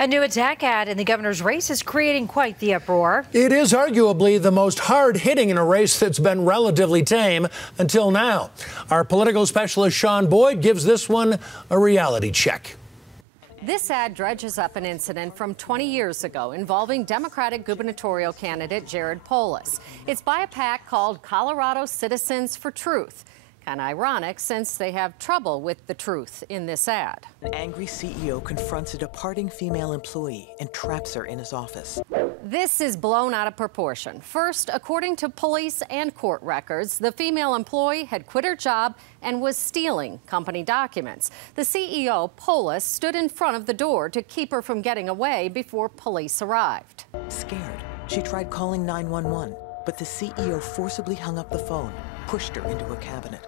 A new attack ad in the governor's race is creating quite the uproar. It is arguably the most hard-hitting in a race that's been relatively tame until now. Our political specialist Sean Boyd gives this one a reality check. This ad dredges up an incident from 20 years ago involving Democratic gubernatorial candidate Jared Polis. It's by a PAC called Colorado Citizens for Truth. Kind of ironic since they have trouble with the truth in this ad. An angry CEO confronts a departing female employee and traps her in his office. This is blown out of proportion. First, according to police and court records, the female employee had quit her job and was stealing company documents. The CEO, Polis, stood in front of the door to keep her from getting away before police arrived. Scared, she tried calling 911, but the CEO forcibly hung up the phone, pushed her into a cabinet.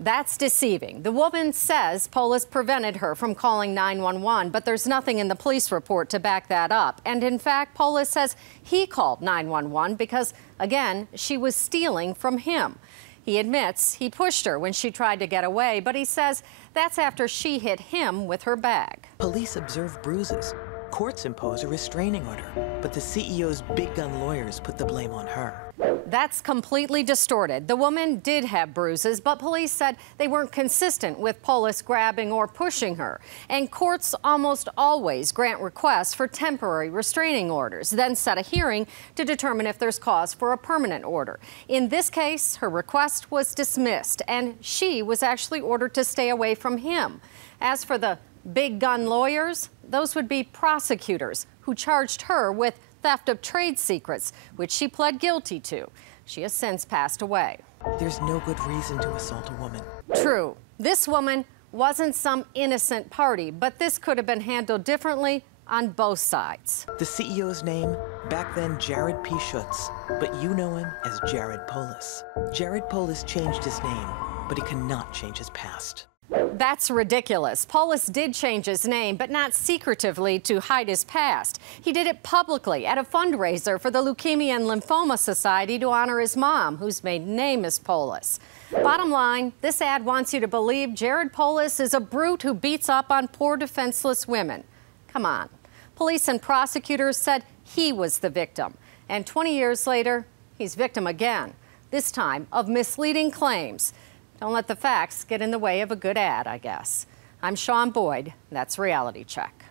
That's deceiving. The woman says Polis prevented her from calling 911, but there's nothing in the police report to back that up. And in fact, Polis says he called 911 because, again, she was stealing from him. He admits he pushed her when she tried to get away, but he says that's after she hit him with her bag. Police observe bruises. Courts impose a restraining order, but the CEO's big gun lawyers put the blame on her. That's completely distorted. The woman did have bruises, but police said they weren't consistent with Polis grabbing or pushing her. And courts almost always grant requests for temporary restraining orders, then set a hearing to determine if there's cause for a permanent order. In this case, her request was dismissed, and she was actually ordered to stay away from him. As for the big gun lawyers, those would be prosecutors who charged her with theft of trade secrets, which she pled guilty to. She has since passed away. There's no good reason to assault a woman. True. This woman wasn't some innocent party, but this could have been handled differently on both sides. The CEO's name, back then Jared P. Schutz, but you know him as Jared Polis. Jared Polis changed his name, but he cannot change his past. That's ridiculous. Polis did change his name, but not secretively to hide his past. He did it publicly at a fundraiser for the Leukemia and Lymphoma Society to honor his mom, whose maiden name is Polis. Bottom line, this ad wants you to believe Jared Polis is a brute who beats up on poor, defenseless women. Come on. Police and prosecutors said he was the victim. And 20 years later, he's victim again, this time of misleading claims. Don't let the facts get in the way of a good ad, I guess. I'm Sean Boyd. That's Reality Check.